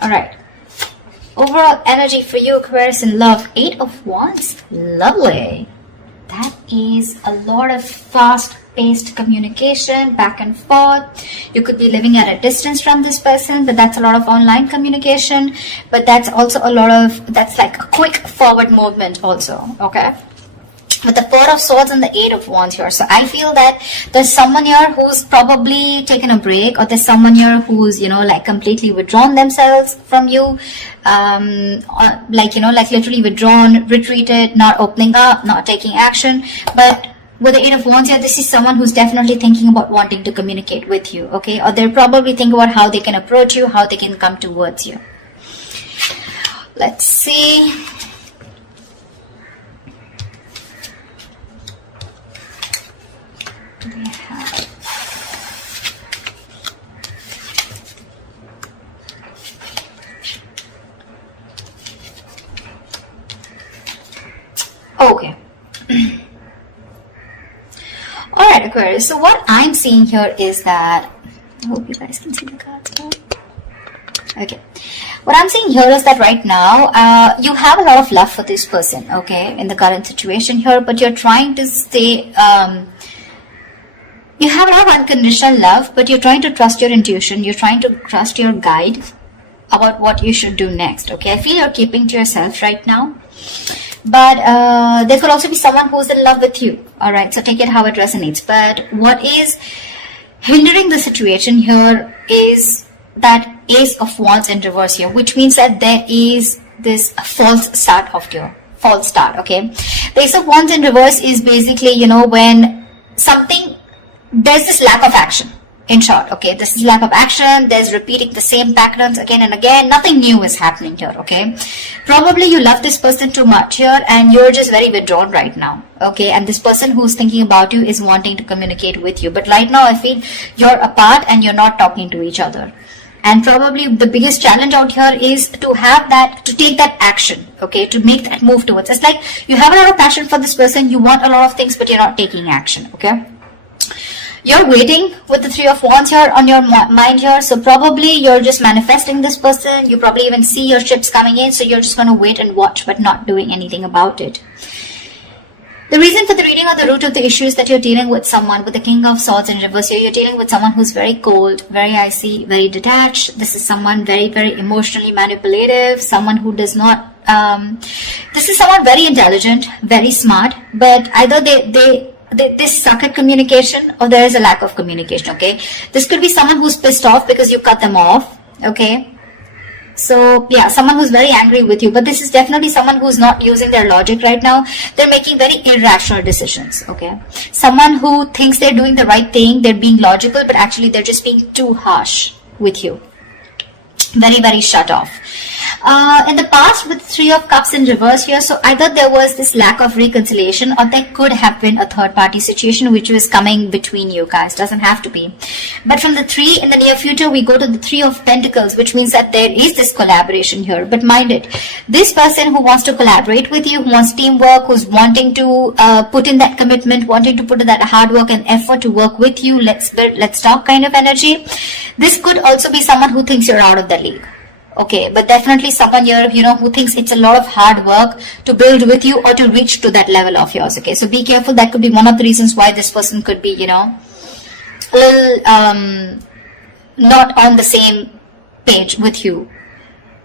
All right. Overall energy for you, Aquarius, in love. 8 of Wands. Lovely. That is a lot of fast-paced communication, back and forth. You could be living at a distance from this person, but that's a lot of online communication. But that's also a lot of, that's like a quick forward movement also, okay? With the 4 of Swords and the 8 of Wands here. So I feel that there's someone here who's probably taken a break, or there's someone here who's, you know, like completely withdrawn themselves from you. Or like, you know, like literally withdrawn, retreated, not opening up, not taking action. But with the 8 of Wands here, this is someone who's definitely thinking about wanting to communicate with you, okay? Or they're probably thinking about how they can approach you, how they can come towards you. Let's see. Do we have? Okay. All right, Aquarius. So what I'm seeing here is that, I hope you guys can see the cards now. Okay. What I'm seeing here is that right now, you have a lot of love for this person, okay, in the current situation here, but you're trying to stay, you have a lot of unconditional love, but you're trying to trust your intuition. You're trying to trust your guide about what you should do next, okay? I feel you're keeping to yourself right now. But there could also be someone who's in love with you, all right? So take it how it resonates. But what is hindering the situation here is that Ace of Wands in reverse here, which means that there is this false start of your false start, okay? The Ace of Wands in reverse is basically, you know, when something, there's this lack of action. In short, okay, this is lack of action. There's repeating the same patterns again and again. Nothing new is happening here, okay? Probably you love this person too much here and you're just very withdrawn right now, okay? And this person who's thinking about you is wanting to communicate with you. But right now, I feel you're apart and you're not talking to each other. And probably the biggest challenge out here is to have that, to take that action, okay? To make that move towards. It's like you have a lot of passion for this person. You want a lot of things, but you're not taking action, okay? You're waiting with the 3 of Wands here on your mind here. So probably you're just manifesting this person. You probably even see your ships coming in. So you're just going to wait and watch, but not doing anything about it. The reason for the reading or the root of the issue is that you're dealing with someone with the King of Swords in reverse here. You're dealing with someone who's very cold, very icy, very detached. This is someone very, very emotionally manipulative. Someone who does not, this is someone very intelligent, very smart, but either they suck at communication or there is a lack of communication, okay? This could be someone who's pissed off because you cut them off, okay? So, yeah, someone who's very angry with you. But this is definitely someone who's not using their logic right now. They're making very irrational decisions, okay? Someone who thinks they're doing the right thing, they're being logical, but actually they're just being too harsh with you. Very, very shut off. In the past with 3 of Cups in reverse here, so either there was this lack of reconciliation or there could have been a third party situation which was coming between you guys. Doesn't have to be. But from the 3 in the near future, we go to the 3 of Pentacles, which means that there is this collaboration here. But mind it, this person who wants to collaborate with you, who wants teamwork, who's wanting to put in that commitment, wanting to put in that hard work and effort to work with you, let's build, let's talk kind of energy. This could also be someone who thinks you're out of the league. Okay, but definitely someone here, you know, who thinks it's a lot of hard work to build with you or to reach to that level of yours. Okay, so be careful. That could be one of the reasons why this person could be, you know, a little not on the same page with you.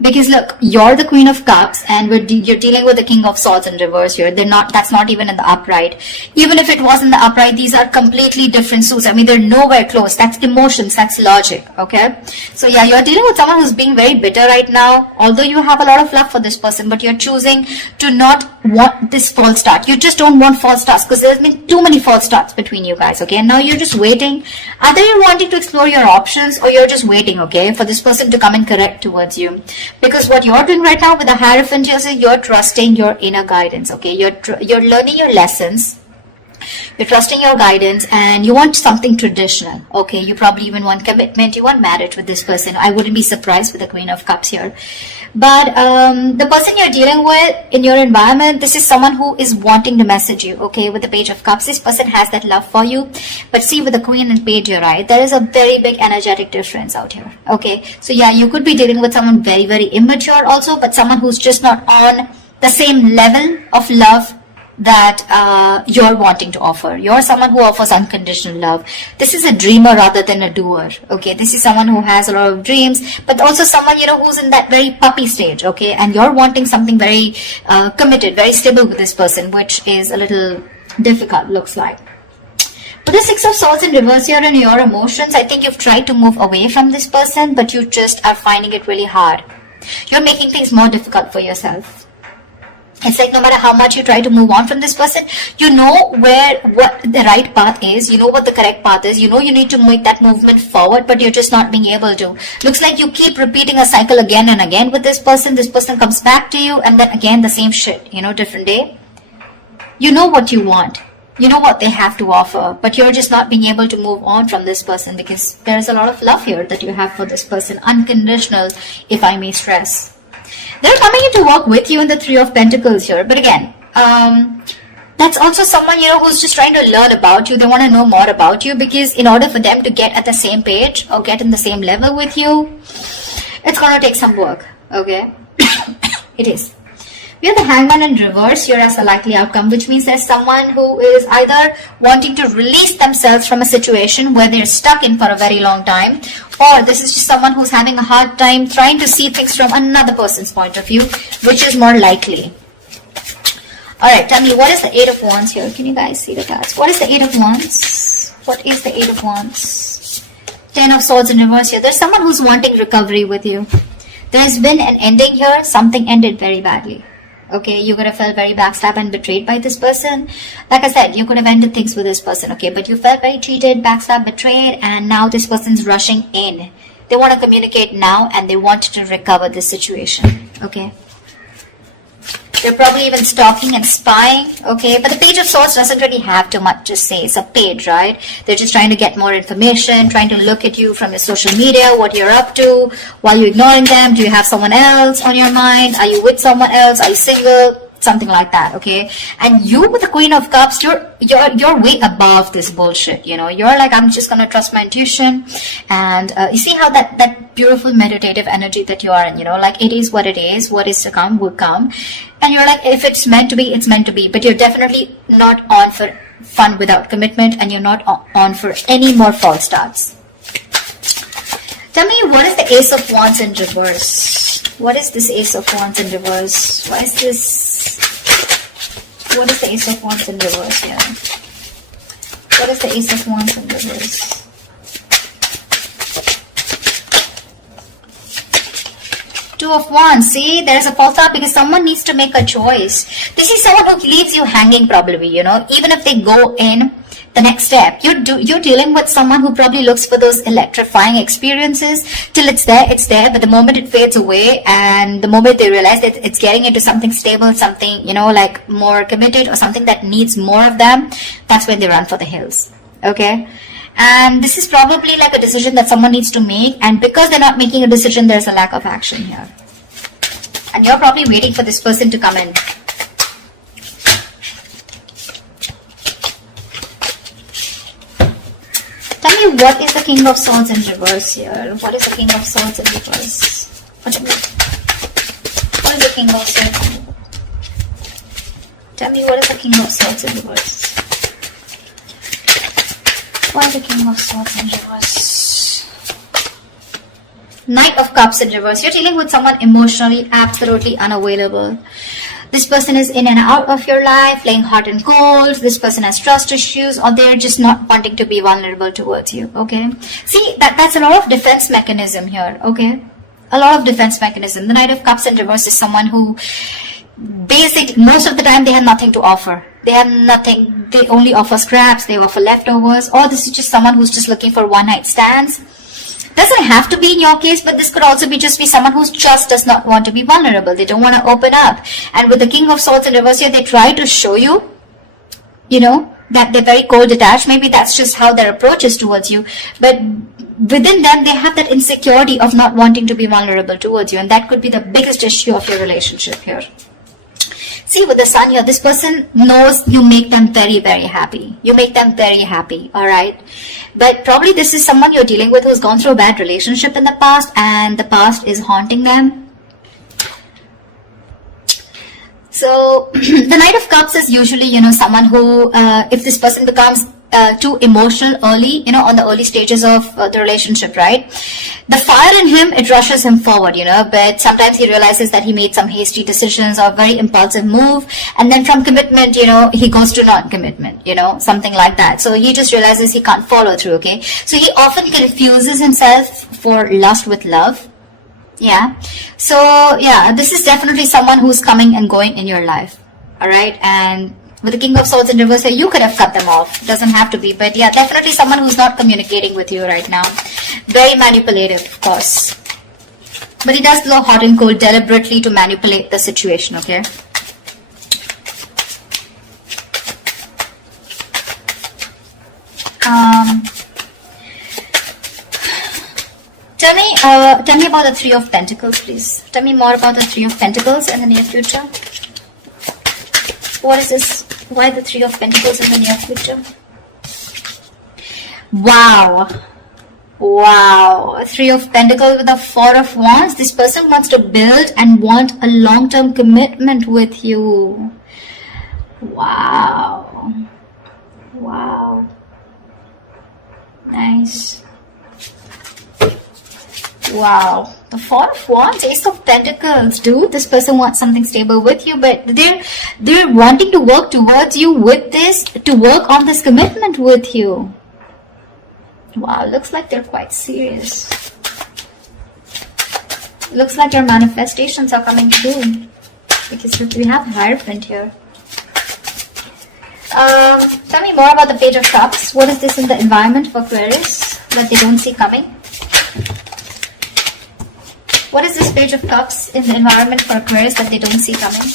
Because look, you're the Queen of Cups and you're dealing with the King of Swords in reverse here. That's not even in the upright. Even if it was in the upright, these are completely different suits. I mean, they're nowhere close. That's emotions, that's logic, okay? So yeah, you're dealing with someone who's being very bitter right now. Although you have a lot of love for this person, but you're choosing to not want this false start. You just don't want false starts because there's been too many false starts between you guys, okay? And now you're just waiting. Either you're wanting to explore your options or you're just waiting, okay, for this person to come and correct towards you. Because what you're doing right now with the Hierophant is you're trusting your inner guidance, okay? You're learning your lessons. You're trusting your guidance and you want something traditional. Okay, you probably even want commitment, you want marriage with this person. I wouldn't be surprised with the Queen of Cups here. But the person you're dealing with in your environment, this is someone who is wanting to message you. Okay, with the Page of Cups, this person has that love for you. But see, with the Queen and Page here, right, there is a very big energetic difference out here. Okay, so yeah, you could be dealing with someone very, very immature also, but someone who's just not on the same level of love that you're wanting to offer. You're someone who offers unconditional love. This is a dreamer rather than a doer. Okay, this is someone who has a lot of dreams, but also someone, you know, who's in that very puppy stage. Okay, and you're wanting something very committed, very stable with this person, which is a little difficult, looks like. With the Six of Swords in reverse here and your emotions, I think you've tried to move away from this person, but you just are finding it really hard. You're making things more difficult for yourself. It's like no matter how much you try to move on from this person, you know what the right path is, you know what the correct path is, you know you need to make that movement forward, but you're just not being able to. Looks like you keep repeating a cycle again and again with this person comes back to you, and then again the same shit, you know, different day. You know what you want, you know what they have to offer, but you're just not being able to move on from this person because there's a lot of love here that you have for this person, unconditional, if I may stress. They're coming in to work with you in the Three of Pentacles here. But again, that's also someone, you know, who's just trying to learn about you. They want to know more about you because in order for them to get at the same page or get in the same level with you, it's going to take some work. Okay? It is. We have the Hangman in reverse here as a likely outcome, which means there's someone who is either wanting to release themselves from a situation where they're stuck in for a very long time, or this is just someone who's having a hard time trying to see things from another person's point of view, which is more likely. Alright, tell me, what is the Eight of Wands here? Can you guys see the cards? What is the Eight of Wands? What is the Eight of Wands? Ten of Swords in reverse here. There's someone who's wanting recovery with you. There's been an ending here. Something ended very badly. Okay, you could have felt very backstabbed and betrayed by this person. Like I said, you could have ended things with this person, okay? But you felt very cheated, backstabbed, betrayed, and now this person's rushing in. They want to communicate now and they want to recover this situation, okay? They're probably even stalking and spying, okay? But the Page of Swords doesn't really have too much to say. It's a page, right? They're just trying to get more information, trying to look at you from your social media, what you're up to, while you're ignoring them. Do you have someone else on your mind? Are you with someone else? Are you single? Something like that, okay? And you with the Queen of Cups, you're way above this bullshit, you know? You're like, I'm just gonna trust my intuition. And you see how that beautiful meditative energy that you are in, you know? Like, it is what it is. What is to come will come. And you're like, if it's meant to be, it's meant to be. But you're definitely not on for fun without commitment, and you're not on for any more false starts. Tell me, what is the Ace of Wands in reverse? What is this Ace of Wands in reverse? What is this? What is the Ace of Wands in reverse here? What is the Ace of Wands in reverse? Two of Wands. See, there's a false start because someone needs to make a choice. This is someone who leaves you hanging probably, you know, even if they go in the next step. You're dealing with someone who probably looks for those electrifying experiences. Till it's there, but the moment it fades away and the moment they realize that it's getting into something stable, something, you know, like more committed or something that needs more of them, that's when they run for the hills, okay? And this is probably like a decision that someone needs to make, and because they're not making a decision, there's a lack of action here. And you're probably waiting for this person to come in. Tell me, what is the King of Swords in reverse here? What is the King of Swords in reverse? What is the King of Swords in reverse? Tell me, what is the King of Swords in reverse? Why the King of Swords in reverse? Knight of Cups in reverse. You're dealing with someone emotionally absolutely unavailable. This person is in and out of your life, playing hot and cold. This person has trust issues, or they're just not wanting to be vulnerable towards you, okay? See, that's a lot of defense mechanism here, okay? A lot of defense mechanism. The Knight of Cups in reverse is someone who basically, most of the time, they have nothing to offer. They have nothing. They only offer scraps. They offer leftovers. Or this is just someone who's just looking for one-night stands. Doesn't have to be in your case, but this could also be just be someone who just does not want to be vulnerable. They don't want to open up. And with the King of Swords in reverse here, they try to show you, you know, that they're very cold detached. Maybe that's just how their approach is towards you. But within them, they have that insecurity of not wanting to be vulnerable towards you. And that could be the biggest issue of your relationship here. See, with the sun here, this person knows you make them very, very happy. You make them very happy, alright? But probably this is someone you're dealing with who's gone through a bad relationship in the past, and the past is haunting them. So, the Knight of Cups is usually, you know, someone who, if this person becomes too emotional early, you know, on the early stages of the relationship, right? The fire in him, it rushes him forward, you know, but sometimes he realizes that he made some hasty decisions or very impulsive move, and then from commitment, you know, he goes to non-commitment, you know, something like that. So he just realizes he can't follow through, okay? So he often confuses himself for lust with love. Yeah. So, yeah, this is definitely someone who's coming and going in your life. Alright. And with the King of Swords in reverse here, you could have cut them off. Doesn't have to be. But yeah, definitely someone who's not communicating with you right now. Very manipulative, of course. But he does blow hot and cold deliberately to manipulate the situation, okay? Tell me about the Three of Pentacles, please. Tell me more about the Three of Pentacles in the near future. What is this? Why the Three of Pentacles in the near future? Wow. Wow. Three of Pentacles with the Four of Wands. This person wants to build and want a long-term commitment with you. Wow. Wow. Nice. Wow. The Four of Wands, Ace of Pentacles, dude. This person wants something stable with you, but they're wanting to work towards you with this, to work on this commitment with you. Wow, looks like they're quite serious. Looks like your manifestations are coming true, because we have Hierophant here. Tell me more about the Page of Cups. What is this in the environment for Aquarius that they don't see coming? What is this Page of Cups in the environment for Aquarius that they don't see coming?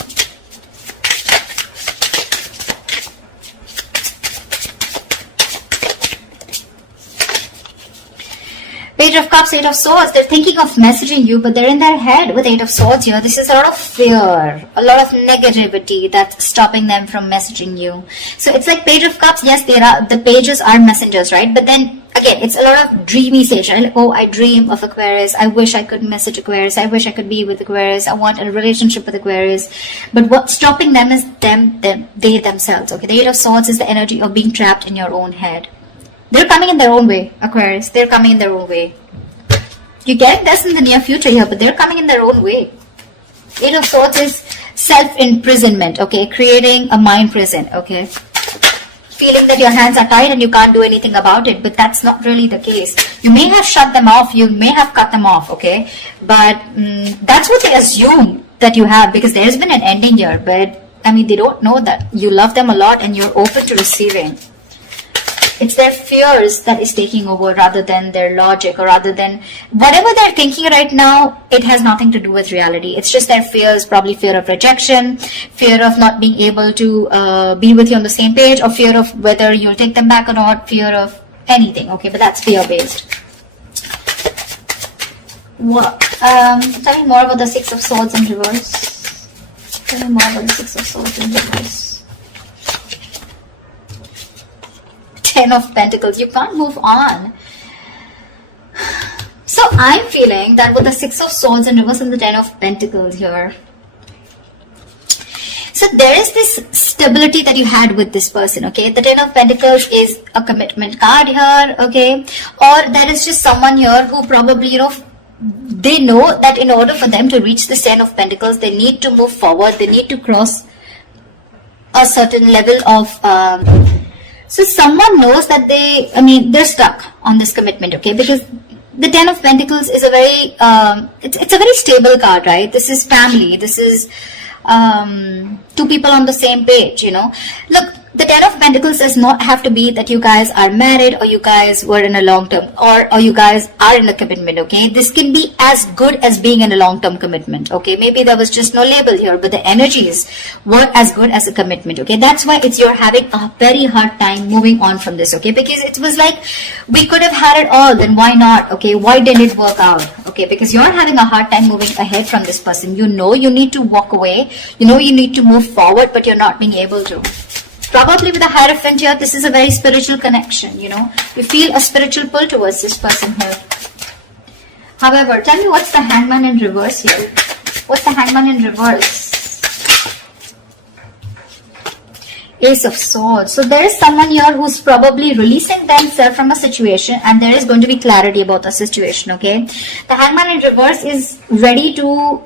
Page of Cups, Eight of Swords. They're thinking of messaging you, but they're in their head with Eight of Swords here. This is a lot of fear, a lot of negativity that's stopping them from messaging you. So it's like Page of Cups. Yes, the pages are messengers, right? But then again, it's a lot of dreamy stage. Right? Oh, I dream of Aquarius. I wish I could message Aquarius. I wish I could be with Aquarius. I want a relationship with Aquarius. But what's stopping them is they themselves. Okay, the Eight of Swords is the energy of being trapped in your own head. They're coming in their own way, Aquarius. They're coming in their own way. You're getting this in the near future here, but they're coming in their own way. Eight of Swords is self-imprisonment, okay? Creating a mind prison, okay? Feeling that your hands are tied and you can't do anything about it, but that's not really the case. You may have shut them off, you may have cut them off, okay? But that's what they assume that you have, because there's been an ending here, but I mean, they don't know that you love them a lot and you're open to receiving. It's their fears that is taking over rather than their logic, or rather than whatever they're thinking right now. It has nothing to do with reality. It's just their fears, probably fear of rejection, fear of not being able to be with you on the same page, or fear of whether you'll take them back or not, fear of anything, okay? But that's fear-based. What? Tell me more about the Six of Swords in reverse. Tell me more about the Six of Swords in reverse. Ten of Pentacles. You can't move on. So I'm feeling that with the Six of Swords in reverse and the Ten of Pentacles here, so there is this stability that you had with this person, okay? The Ten of Pentacles is a commitment card here, okay? Or there is just someone here who probably, you know, they know that in order for them to reach this Ten of Pentacles, they need to move forward. They need to cross a certain level of... So someone knows that they're stuck on this commitment, okay? Because the Ten of Pentacles is a very, it's a very stable card, right? This is family. This is two people on the same page, you know. Look, The Ten of Pentacles does not have to be that you guys are married or you guys were in a long term or you guys are in a commitment, okay? This can be as good as being in a long-term commitment, okay? Maybe there was just no label here, but the energies were as good as a commitment, okay? That's why you're having a very hard time moving on from this, okay? Because it was like, we could have had it all, then why not, okay? Why didn't it work out, okay? Because you're having a hard time moving ahead from this person. You know you need to walk away. You know you need to move forward, but you're not being able to. Probably with a Hierophant here, this is a very spiritual connection, you know. You feel a spiritual pull towards this person here. However, tell me what's the Hangman in reverse here? What's the Hangman in reverse? Ace of Swords. So there is someone here who's probably releasing themselves from a situation and there is going to be clarity about the situation, okay? The Hangman in reverse is ready to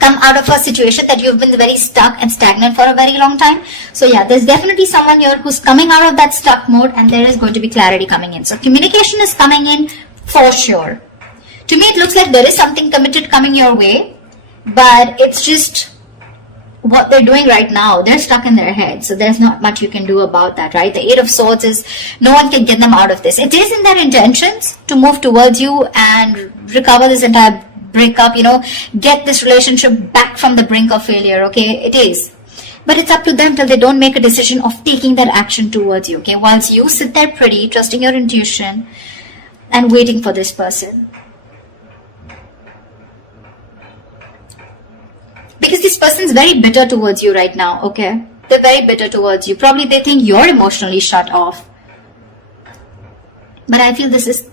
come out of a situation that you've been very stuck and stagnant for a very long time. So yeah, there's definitely someone here who's coming out of that stuck mode and there is going to be clarity coming in. So communication is coming in for sure. To me, it looks like there is something committed coming your way, but it's just what they're doing right now. They're stuck in their head. So there's not much you can do about that, right? The Eight of Swords is no one can get them out of this. It is in their intentions to move towards you and recover this entire breakup, you know, get this relationship back from the brink of failure, okay? It is. But it's up to them till they don't make a decision of taking that action towards you, okay? Whilst you sit there pretty, trusting your intuition and waiting for this person. Because this person's very bitter towards you right now, okay? They're very bitter towards you. Probably they think you're emotionally shut off. But I feel this is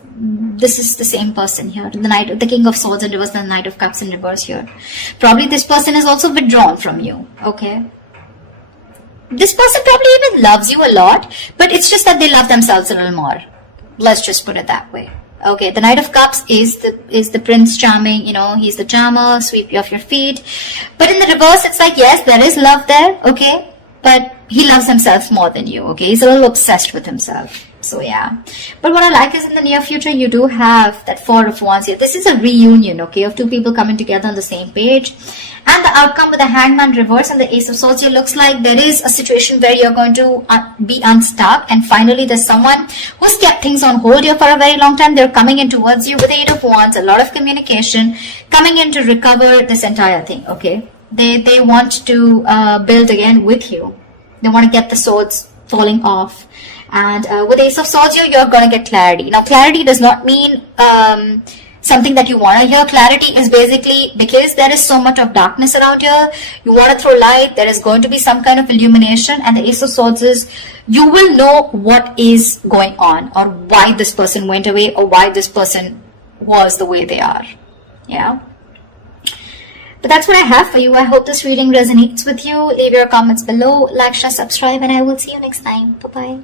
the same person here. The King of Swords in reverse, the Knight of Cups in reverse here. Probably this person is also withdrawn from you, okay? This person probably even loves you a lot, but it's just that they love themselves a little more. Let's just put it that way. Okay, the Knight of Cups is the Prince Charming, you know, he's the charmer, sweep you off your feet. But in the reverse, it's like, yes, there is love there, okay? But he loves himself more than you, okay? He's a little obsessed with himself. So yeah. But what I like is in the near future, you do have that Four of Wands here. This is a reunion, okay, of two people coming together on the same page. And the outcome with the Hangman reverse and the Ace of Swords here looks like there is a situation where you're going to be unstuck. And finally, there's someone who's kept things on hold here for a very long time. They're coming in towards you with the Eight of Wands, a lot of communication, coming in to recover this entire thing, okay? They want to build again with you. They want to get the swords falling off. And with Ace of Swords here, you're going to get clarity. Now, clarity does not mean something that you want to hear. Clarity is basically because there is so much of darkness around here, you want to throw light, there is going to be some kind of illumination. And the Ace of Swords is, you will know what is going on or why this person went away or why this person was the way they are. Yeah. But that's what I have for you. I hope this reading resonates with you. Leave your comments below, like, share, subscribe, and I will see you next time. Bye-bye.